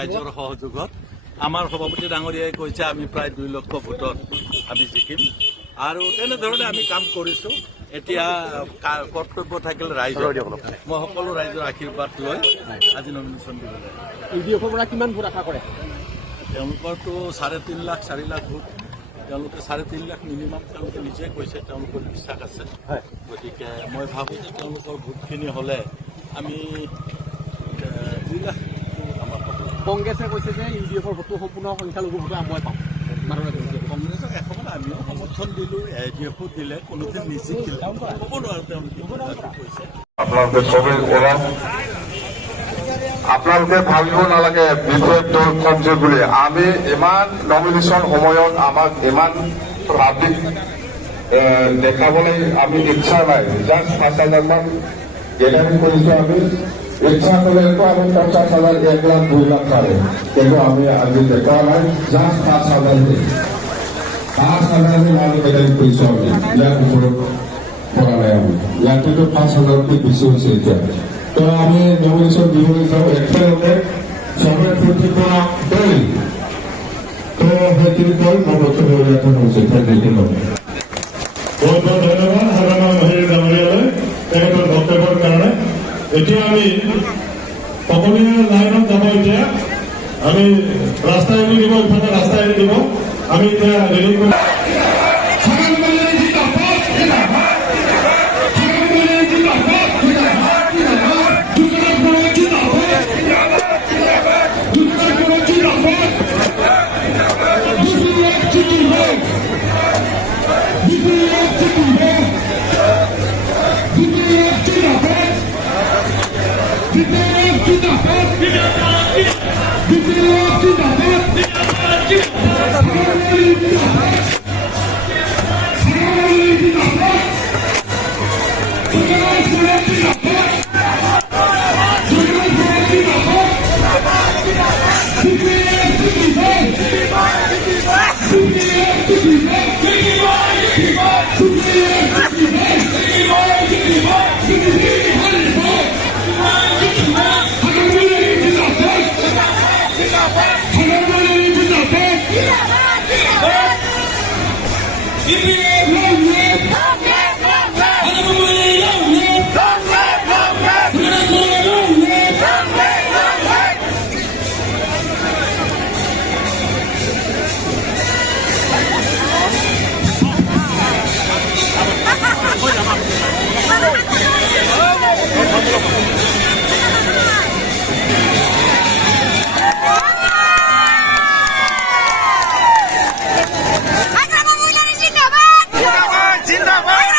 ৰাইজৰ সহযোগত আমাৰ সভাপতি ডাঙৰীয়াই কৈছে আমি প্ৰায় 2 লক্ষ ভোটত আমি জিকিম আৰু তেনেধৰণে আমি কাম কৰিছোঁ। এতিয়া কৰ্তব্য থাকিল ৰাইজৰ, মই সকলো ৰাইজৰ আশীৰ্বাদ লৈ আজি নমিনেশ্যন দিবলৈ। ইউডিএফৰ পৰা কিমান ভোট আশা কৰে? তেওঁলোকৰতো 3.5 লাখ 4 লাখ ভোট, তেওঁলোকে 3.5 লাখ মিনিমাম তেওঁলোকে নিজে কৈছে, তেওঁলোকৰ বিশ্বাস আছে। গতিকে মই ভাবোঁ যে তেওঁলোকৰ ভোটখিনি হ'লে আমি 2 লাখ। কংগ্ৰেছে কৈছে যে ইউডিএফৰ ভোটটো সম্পূৰ্ণ সংখ্যালঘুভাৱে মই পাম। কংগ্ৰেছক এসময়ত আমিও সমৰ্থন দিলোঁ, এডিএফও দিলে, কোনোদিন নিজিকিলে, ক'ব নোৱাৰোঁ তেওঁলোকে কৈছে। আপোনালোকে চবেই ওলাম, আপোনালোকে ভাবিব নালাগে বিপৰীত দল কমজোৰ বুলি। আমি ইমান নমিনেশ্যন সময়ত আমাক ইমান পাব্লিক দেখাবলৈ আমি ইচ্ছা নাই। জাষ্ট 5,000 মান গেদাৰিং কৰিছোঁ আমি। ইচ্ছা কৰিলেতো আমি 50,000 1 লাখ 2 লাখ পাৰে, কিন্তু আমি আজি দেখা নাই। জাষ্ট 5,000 মানুহ গেদাৰিং কৰিছোঁ আমি, ইয়াৰ ওপৰত পৰা নাই আমি। ইয়াতেতো 5,000তকৈ বেছি হৈছে এতিয়া। তো আমি নমিনেশ্যন দিবলৈ যাওঁ একেলগে চবে ফূৰ্তি কৰা দেই। তো সেইখিনি কৈ মই বক্তব্য ইয়াতে হৈছে। বহুত বহুত ধন্যবাদ হাৰামা মহিলা ডাঙৰীয়ালৈ তেখেতৰ বক্তব্যৰ কাৰণে। এতিয়া আমি সকলোৱে লাইনত যাব। এতিয়া আমি ৰাস্তা এৰি দিব, ইফালে ৰাস্তা এৰি দিব। আমি এতিয়া ৰেলি কৰি জিন্দাবাদ।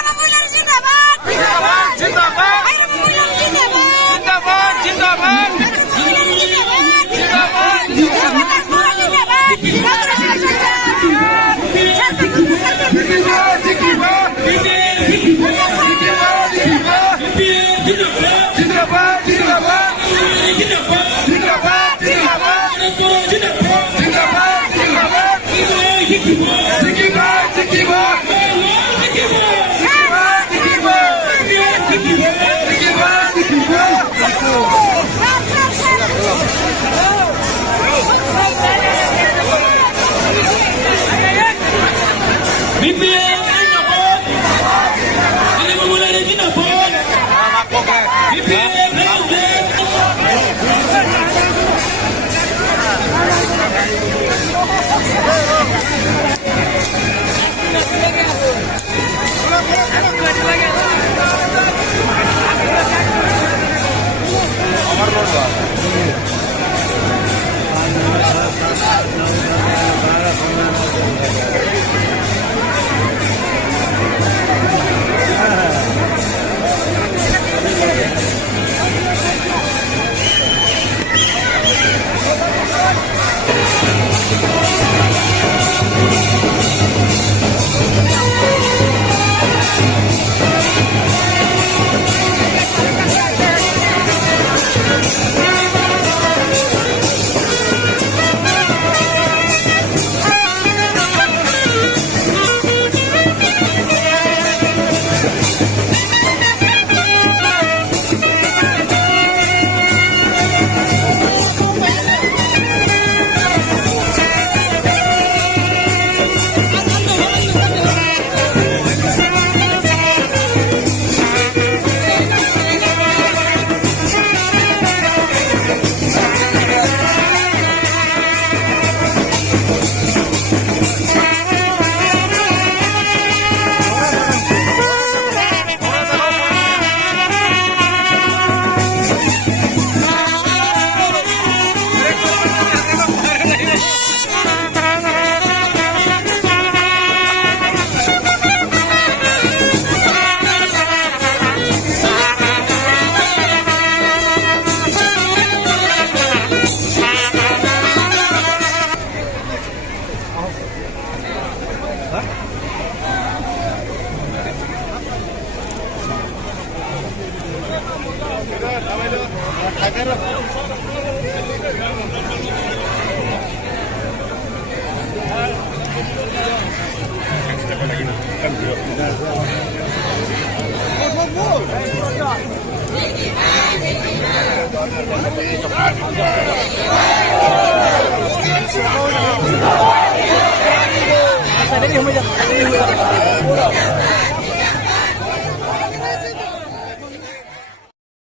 Saya ini